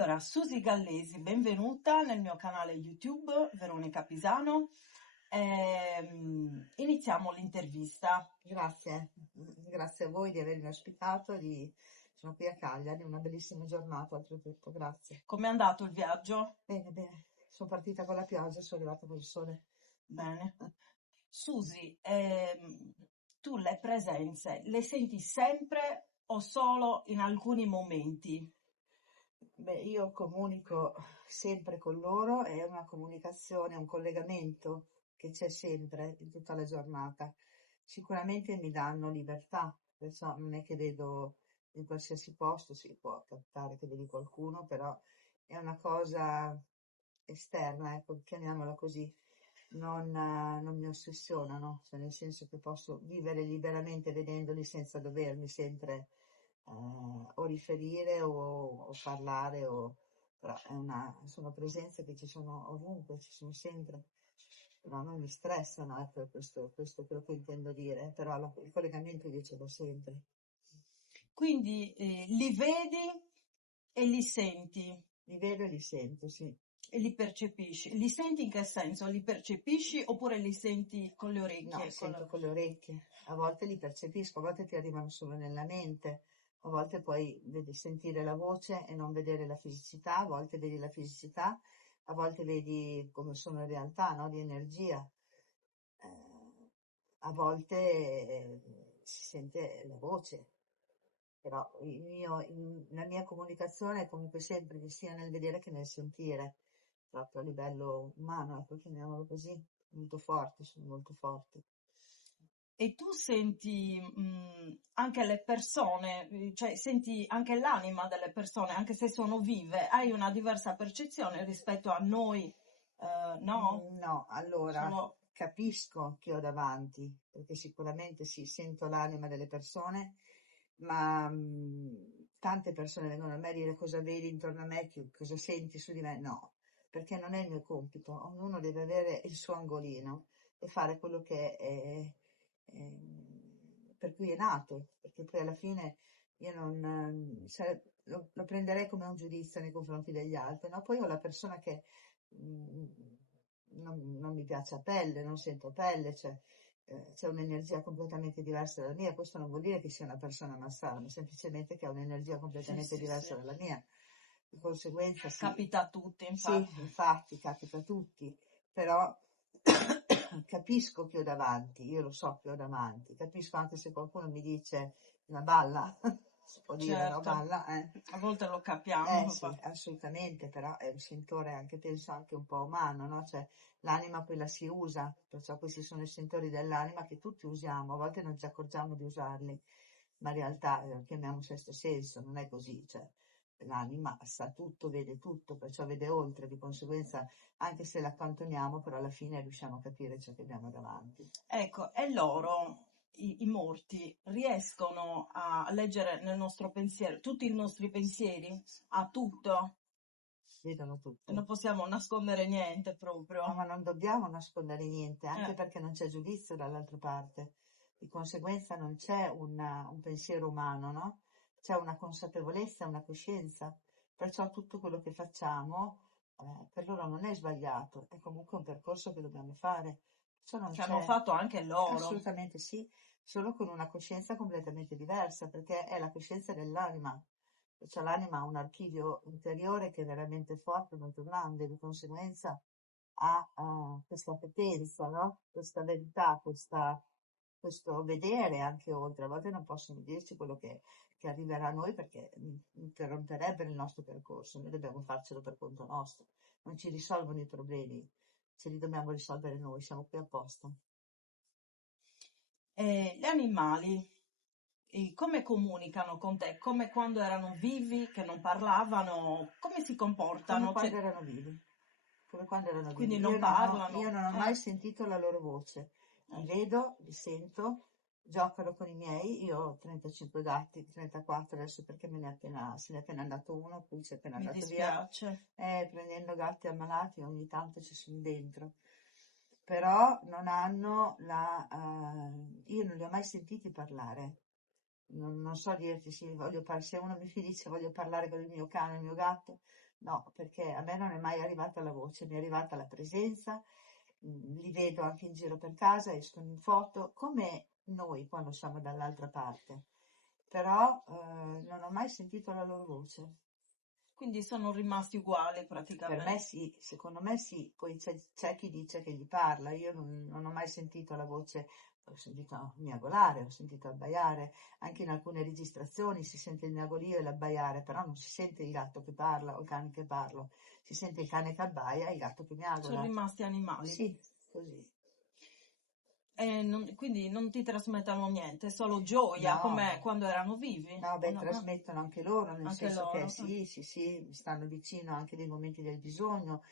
Allora, Susi Gallesi, benvenuta nel mio canale YouTube, Veronica Pisano. Iniziamo l'intervista. Grazie a voi di avermi ospitato. Sono qui a Cagliari, una bellissima giornata, oltretutto, grazie. Com'è andato il viaggio? Bene, sono partita con la pioggia e sono arrivata con il sole. Bene. Susi, tu le presenze le senti sempre o solo in alcuni momenti? Io comunico sempre con loro, è una comunicazione, un collegamento che c'è sempre in tutta la giornata. Sicuramente mi danno libertà, perciò non è che vedo in qualsiasi posto, si può capitare che vedi qualcuno, però è una cosa esterna, ecco, chiamiamola così. Non mi ossessionano, cioè nel senso che posso vivere liberamente vedendoli senza dovermi sempre o riferire o parlare, però sono presenze che ci sono ovunque, ci sono sempre, però non mi stressano, ecco, questo è quello che intendo dire, però il collegamento io ce l'ho sempre. Quindi li vedi e li senti Li vedo e li sento, sì. e li percepisci. Li senti in che senso? Li percepisci oppure li senti con le orecchie? No, sento con le orecchie, a volte li percepisco, a volte ti arrivano solo nella mente, a volte puoi sentire la voce e non vedere la fisicità, a volte vedi la fisicità, a volte vedi come sono in realtà, no? Di energia. A volte si sente la voce, però la mia comunicazione è comunque sempre sia nel vedere che nel sentire, proprio a livello umano, ecco, chiamiamolo così, molto forti, sono molto forti. E tu senti anche le persone, cioè senti anche l'anima delle persone, anche se sono vive, hai una diversa percezione rispetto a noi, no? No, allora Solo... capisco che ho davanti, perché sicuramente sì, sento l'anima delle persone, ma tante persone vengono a me a dire cosa vedi intorno a me, cosa senti su di me. No, perché non è il mio compito, ognuno deve avere il suo angolino e fare quello che per cui è nato, perché poi alla fine io lo prenderei come un giudizio nei confronti degli altri, no? Poi ho la persona che mm, non mi piace a pelle, non sento pelle, c'è un'energia completamente diversa dalla mia. Questo non vuol dire che sia una persona malsana, semplicemente che ha un'energia completamente diversa dalla mia. Di conseguenza sì, Capita a tutti, sì, infatti. infatti capita a tutti, però capisco che ho davanti, io lo so che ho davanti, capisco anche se qualcuno mi dice una balla, si può dire, no? Certo, Balla, a volte lo capiamo. sì, assolutamente, però è un sentore anche, penso, anche un po' umano, no? Cioè, l'anima poi la si usa, perciò questi sono i sentori dell'anima che tutti usiamo, a volte non ci accorgiamo di usarli, ma in realtà chiamiamo sesto senso, non è così, cioè, l'anima sa tutto, vede tutto, perciò vede oltre, di conseguenza, anche se l'accantoniamo, però alla fine riusciamo a capire ciò che abbiamo davanti. Ecco, e loro, i morti, riescono a leggere nel nostro pensiero tutti i nostri pensieri, a tutto. Vedono Non tutto. possiamo nascondere niente No, proprio. ma non dobbiamo nascondere niente, anche perché non c'è giudizio dall'altra parte. Di conseguenza non c'è un pensiero umano, no? C'è una consapevolezza, una coscienza. Perciò tutto quello che facciamo, per loro non è sbagliato, è comunque un percorso che dobbiamo fare. Perciò non Che hanno c'è, fatto anche loro. assolutamente sì, solo con una coscienza completamente diversa, perché è la coscienza dell'anima. Perciò l'anima ha un archivio interiore che è veramente forte, molto grande, di conseguenza ha questa potenza, no? Questa verità, questo vedere anche oltre. A volte non possono dirci quello che arriverà a noi perché interromperebbe il nostro percorso. Noi dobbiamo farcelo per conto nostro. Non ci risolvono i problemi, ce li dobbiamo risolvere noi, siamo qui apposta. E gli animali, come comunicano con te? Come quando erano vivi, che non parlavano? Come si Come comportano? quando Cioè, erano vivi. Come quando erano quindi vivi. non Io parlano? non ho mai sentito la loro voce. Li vedo, li sento, giocano con i miei. Io ho 35 gatti, 34 adesso perché se ne è appena andato uno, poi si è appena Mi andato via. dispiace. Prendendo gatti ammalati ogni tanto ci sono dentro. Però non hanno io non li ho mai sentiti parlare. Non so dirti, sì, se uno mi dice voglio parlare con il mio cane, il mio gatto, No, perché a me non è mai arrivata la voce, mi è arrivata la presenza, li vedo anche in giro per casa, escono in foto, come noi quando siamo dall'altra parte. Però non ho mai sentito la loro voce. Quindi sono rimasti uguali Per me praticamente. sì, secondo me sì, poi c'è chi dice che gli parla, io non ho mai sentito la voce, ho sentito miagolare, ho sentito abbaiare, anche in alcune registrazioni si sente il miagolio e l'abbaiare, però non si sente il gatto che parla o il cane che parla, si sente il cane che abbaia e il gatto che Sono miagola. rimasti animali. Sì, così. E quindi non ti trasmettono niente, solo gioia, No, come quando erano vivi. no, O beh, no? trasmettono anche loro, nel Anche senso che loro. sì, sì, sì, mi stanno vicino anche nei momenti del bisogno,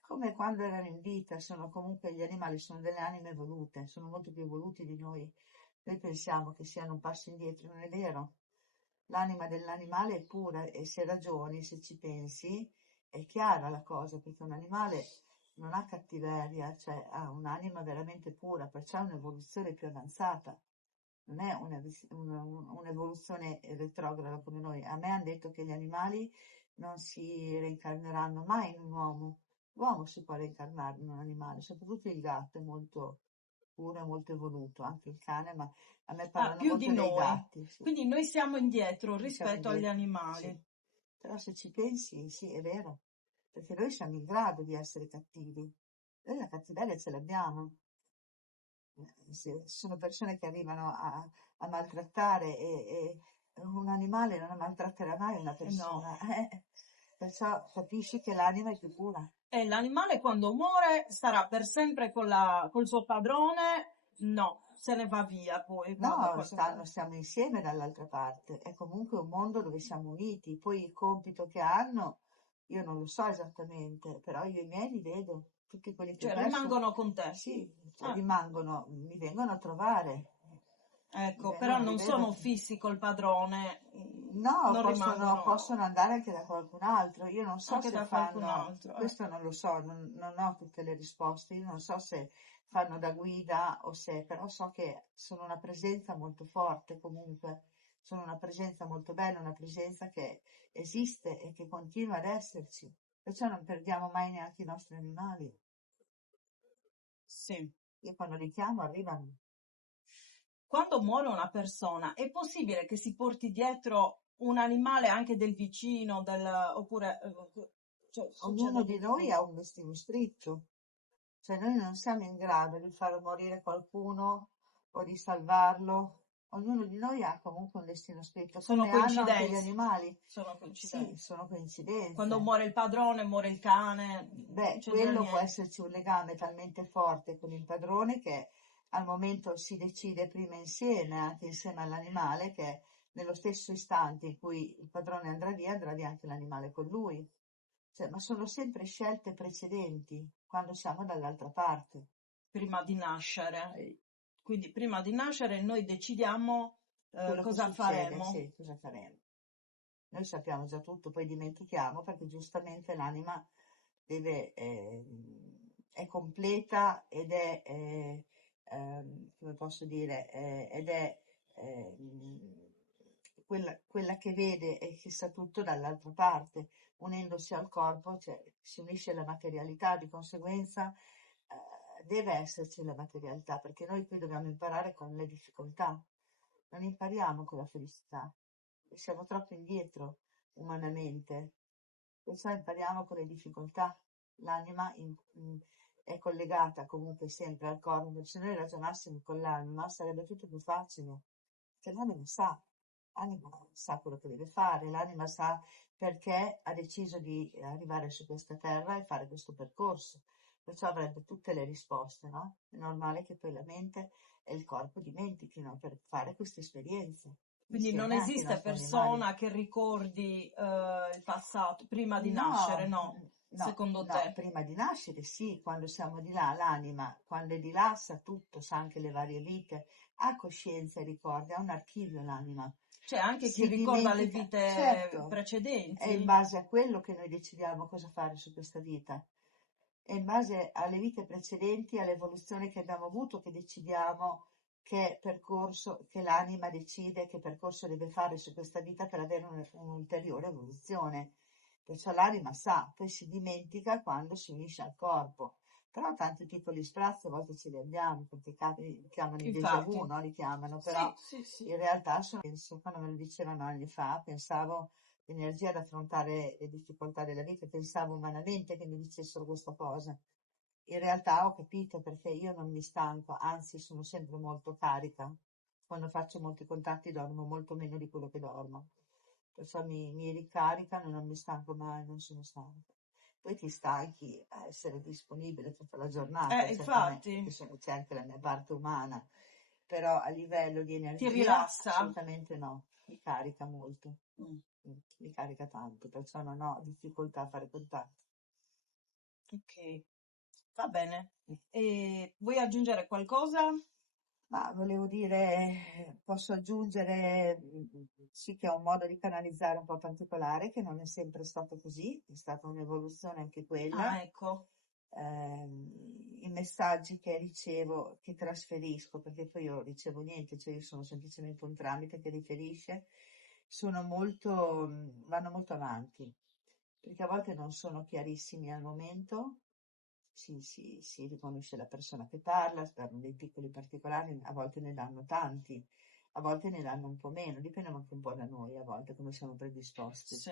come quando erano in vita, sono comunque gli animali, sono delle anime evolute, sono molto più evoluti di noi. Noi pensiamo che siano un passo indietro, non è vero. L'anima dell'animale è pura e se ragioni, se ci pensi, è chiara la cosa, perché un animale non ha cattiveria, cioè ha un'anima veramente pura, perciò ha un'evoluzione più avanzata. Non è un'evoluzione retrograda come noi. A me hanno detto che gli animali non si reincarneranno mai in un uomo. L'uomo si può reincarnare in un animale, soprattutto il gatto è molto puro e molto evoluto, anche il cane, ma a me Ah, parlano più di molto dei noi. gatti, sì. Quindi noi siamo indietro Noi siamo rispetto agli indietro, sì. animali. Però se ci pensi, sì, è vero, perché noi siamo in grado di essere cattivi. Noi la cattiveria ce l'abbiamo. Ci sono persone che arrivano a maltrattare e un animale non maltratterà mai una No. persona. Perciò capisci che l'anima è più pura. E l'animale quando muore sarà per sempre col suo padrone? No, se ne va via poi, va da No, qualche parte. stiamo insieme dall'altra parte. È comunque un mondo dove siamo uniti. Poi il compito che hanno, io non lo so esattamente, però io i miei li vedo. Tutti quelli che ho Cioè perso, rimangono con te. sì, cioè, Ah, rimangono, mi vengono a trovare. Mi ecco, però vengono, li non vedo. sono fissi col padrone, No, non possono rimangono andare anche da qualcun altro. Io non so anche se da qualcun fanno, altro. questo non lo so, non ho tutte le risposte. Io non so se fanno da guida o se, però so che sono una presenza molto forte comunque. Sono una presenza molto bella, una presenza che esiste e che continua ad esserci. Perciò non perdiamo mai neanche i nostri animali. Sì. Io quando li chiamo arrivano. Quando muore una persona, è possibile che si porti dietro un animale anche del vicino, oppure cioè, Ognuno succede di così? noi ha un destino scritto. Cioè noi non siamo in grado di far morire qualcuno o di salvarlo. Ognuno di noi ha comunque un destino scritto, Sono come hanno anche gli coincidenze. animali. Sono Sì, coincidenze. sono Quando coincidenze. muore il padrone, muore il cane, non Beh, c'entra quello può niente. esserci un legame talmente forte con il padrone che al momento si decide prima insieme, anche insieme all'animale, che nello stesso istante in cui il padrone andrà via anche l'animale con lui. Cioè, ma sono sempre scelte precedenti quando siamo dall'altra parte. Prima di nascere. Quindi prima di nascere noi decidiamo Quello che cosa succede, faremo. sì, cosa faremo. Noi sappiamo già tutto, poi dimentichiamo perché giustamente l'anima deve, è completa ed è, come posso dire, ed è quella che vede e che sa tutto dall'altra parte, unendosi al corpo, cioè si unisce alla materialità, di conseguenza deve esserci la materialità, perché noi qui dobbiamo imparare con le difficoltà, non impariamo con la felicità, siamo troppo indietro umanamente, perciò impariamo con le difficoltà. L'anima è collegata comunque sempre al corpo, se noi ragionassimo con l'anima sarebbe tutto più facile, perché l'anima sa quello che deve fare, l'anima sa perché ha deciso di arrivare su questa terra e fare questo percorso, perciò avrebbe tutte le risposte, no? È normale che poi la mente e il corpo dimentichino per fare queste esperienze, Quindi non insieme anche ai esiste nostri animali. persona che ricordi il passato prima di nascere, No, no, no, secondo no, te. prima di nascere sì, quando siamo di là, l'anima, quando è di là sa tutto, sa anche le varie vite, ha coscienza e ricordi, ha un archivio l'anima. C'è anche chi Si ricorda le dimentica, vite certo, è in precedenti. base a quello che noi decidiamo cosa fare su questa vita. È in base alle vite precedenti, all'evoluzione che abbiamo avuto, che decidiamo che percorso, che l'anima decide che percorso deve fare su questa vita per avere un'ulteriore evoluzione. Perciò l'anima sa, poi si dimentica quando si unisce al corpo. Però tanti piccoli sprazzi a volte ce li abbiamo, perché li chiamano i déjà vu, Infatti. no? Li chiamano, però Sì, sì, sì. in realtà penso, quando me lo dicevano anni fa, pensavo l'energia ad affrontare le difficoltà della vita, pensavo umanamente che mi dicessero questa cosa. In realtà ho capito perché io non mi stanco, anzi sono sempre molto carica. Quando faccio molti contatti dormo molto meno di quello che dormo. Perciò mi ricaricano, non mi stanco mai, non sono stanca. Poi ti stanchi a essere disponibile tutta la giornata, certamente, perché Infatti, c'è anche la mia parte umana, però a livello di ti energia rilassa. assolutamente no, mi carica molto. Mm, Mi carica tanto, perciò non ho difficoltà a fare contatti. ok, va bene. E vuoi aggiungere qualcosa? Ma volevo dire, posso aggiungere, sì che è un modo di canalizzare un po' particolare, che non è sempre stato così, è stata un'evoluzione anche quella. Ah, ecco. I messaggi che ricevo, che trasferisco, perché poi io ricevo niente, cioè io sono semplicemente un tramite che riferisce, sono molto, vanno molto avanti, perché a volte non sono chiarissimi al momento, si riconosce la persona che parla, sperano dei piccoli particolari, a volte ne danno tanti, a volte ne danno un po' meno, dipende anche un po' da noi, a volte come siamo predisposti. Sì.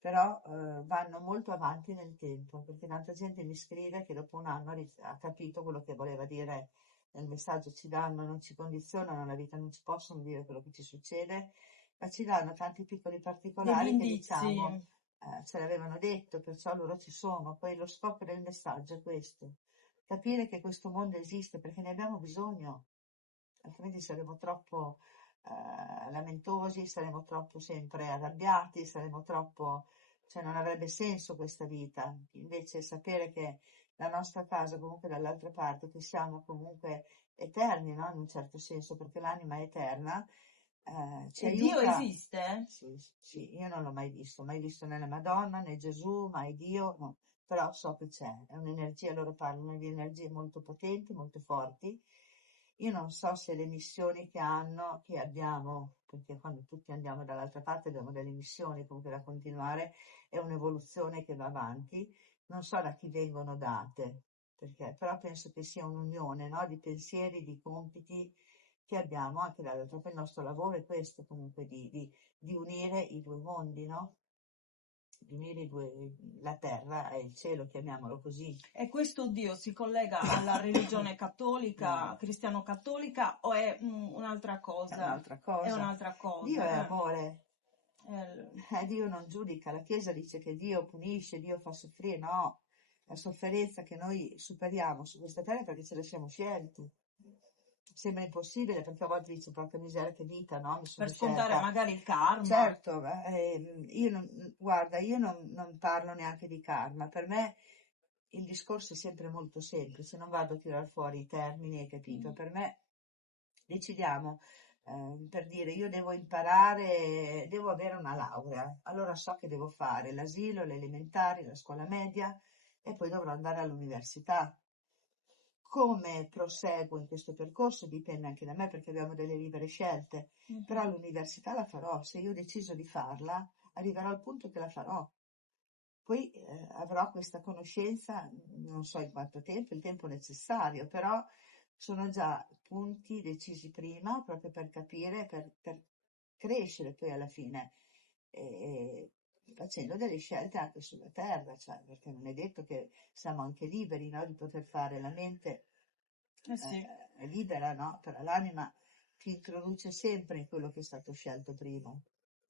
Però vanno molto avanti nel tempo, perché tanta gente mi scrive che dopo un anno ha capito quello che voleva dire nel messaggio, ci danno, non ci condizionano la vita, non ci possono dire quello che ci succede, ma ci danno tanti piccoli Degli particolari che indizi. diciamo ce l'avevano detto, perciò loro ci sono. Poi lo scopo del messaggio è questo, capire che questo mondo esiste perché ne abbiamo bisogno, altrimenti saremo troppo lamentosi, saremo troppo sempre arrabbiati, saremo troppo, cioè non avrebbe senso questa vita. Invece sapere che la nostra casa comunque dall'altra parte, che siamo comunque eterni, no? In un certo senso, perché l'anima è eterna, ci E Dio aiuta. esiste? Sì, sì, io non l'ho mai visto né la Madonna né Gesù, mai Dio, no. Però so che c'è, è un'energia, loro parlano di energie molto potenti, molto forti. Io non so se le missioni che abbiamo, perché quando tutti andiamo dall'altra parte abbiamo delle missioni comunque da continuare, è un'evoluzione che va avanti, non so da chi vengono date, perché, però penso che sia un'unione, no? Di pensieri, di compiti che abbiamo anche dall'altra parte. Il nostro lavoro è questo comunque di unire i due mondi, no? Di unire la terra e il cielo, chiamiamolo così. E questo Dio si collega alla religione No, cattolica, cristiano-cattolica o è un'altra è cosa? un'altra È cosa. un'altra Dio è cosa. amore, Eh, Dio non giudica, la Chiesa dice che Dio punisce, Dio fa soffrire, no, la sofferenza che noi superiamo su questa terra è perché ce la siamo scelti. Sembra impossibile perché a volte dice porca miseria che vita, no? Mi per sono scontare scelta. magari il karma. Certo, io guarda, io non parlo neanche di karma, per me il discorso è sempre molto semplice, non vado a tirar fuori i termini, hai capito? Per me decidiamo, per dire, io devo imparare, devo avere una laurea, allora so che devo fare l'asilo, le elementari, la scuola media e poi dovrò andare all'università. Come proseguo in questo percorso dipende anche da me perché abbiamo delle libere scelte, però Mhm. l'università la farò, se io ho deciso di farla, arriverò al punto che la farò. Poi avrò questa conoscenza, non so in quanto tempo, il tempo necessario, però sono già punti decisi prima proprio per capire, per crescere poi alla fine, e facendo delle scelte anche sulla terra, cioè, perché non è detto che siamo anche liberi, no, di poter fare la mente Eh sì, è libera, no? Però l'anima ti introduce sempre in quello che è stato scelto prima.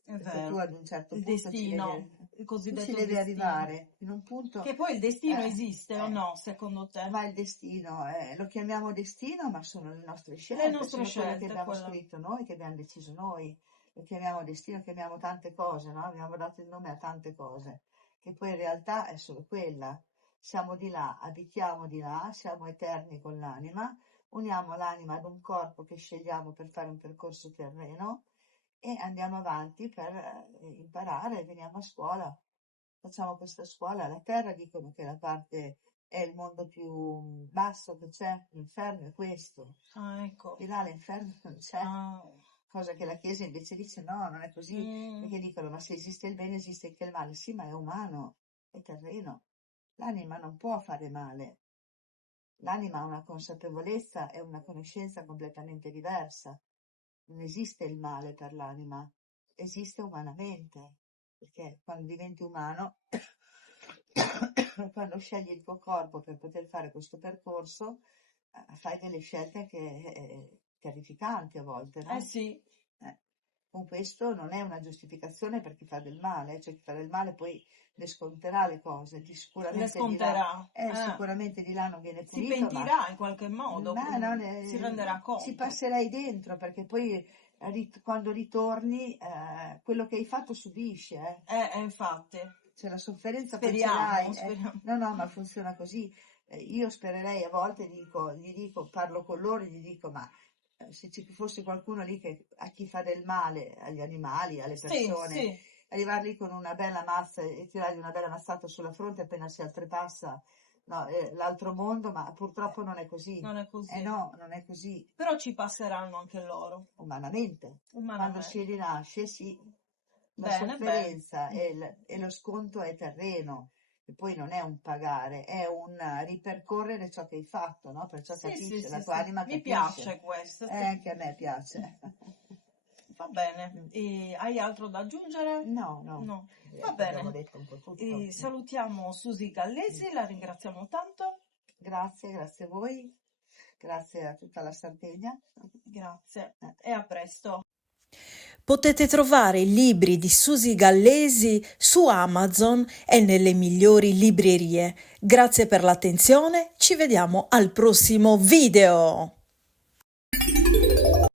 è Perché tu vero. ad un certo Il punto destino, il tu ci cosiddetto devi destino. arrivare in un punto, Che poi il destino eh, esiste o eh, no, secondo te? ma il destino, lo chiamiamo destino, ma sono le nostre Le scelte, nostre sono quelle che scelte, abbiamo quella. scritto noi, che abbiamo deciso noi. Lo chiamiamo destino, chiamiamo tante cose, no? Abbiamo dato il nome a tante cose, che poi in realtà è solo quella. Siamo di là, abitiamo di là, siamo eterni con l'anima, uniamo l'anima ad un corpo che scegliamo per fare un percorso terreno e andiamo avanti per imparare, veniamo a scuola, facciamo questa scuola. La terra dicono che la parte è il mondo più basso che c'è, l'inferno è questo, Ah, ecco. di là l'inferno non c'è. Ah. cosa che la Chiesa invece dice no, non è così, perché dicono ma se esiste il bene esiste anche il male, sì ma è umano, è terreno, l'anima non può fare male, l'anima ha una consapevolezza e una conoscenza completamente diversa, non esiste il male per l'anima, esiste umanamente, perché quando diventi umano, quando scegli il tuo corpo per poter fare questo percorso, fai delle scelte terrificanti a volte, no? sì, Con questo non è una giustificazione per chi fa del male, cioè chi fa del male poi ne sconterà le cose, le sicuramente sconterà, sicuramente di là non viene si punito, ma pentirà in qualche modo, non si renderà ci conto. passerai dentro perché poi quando ritorni quello che hai fatto subisci, Infatti, cioè la sofferenza poi ce speriamo, l'hai, speriamo. no, ma funziona così. Io spererei, a volte gli dico, parlo con loro e gli dico, ma se ci fosse qualcuno lì che a chi fa del male, agli animali, alle Sì, persone, sì, arrivar lì con una bella mazza e tirargli una bella mazzata sulla fronte appena si oltrepassa, no, l'altro mondo, ma purtroppo non è così. non è così. No, non è così, Però ci passeranno anche loro, umanamente. Quando si umanamente. rinasce, sì, la Bene, bene. sofferenza e lo sconto è terreno, e poi non è un pagare, è un ripercorrere ciò che hai fatto, no? Perciò Sì, sì, capisce, sì, la tua sì. anima Mi capisce. piace questo. Anche a me piace. Va bene. E hai altro da aggiungere? No, No. Va direi che abbiamo bene. detto un po' tutto. Salutiamo Susi Gallesi, la ringraziamo tanto. Grazie a voi, grazie a tutta la Sardegna. Grazie e a presto. Potete trovare i libri di Susi Gallesi su Amazon e nelle migliori librerie. Grazie per l'attenzione, ci vediamo al prossimo video!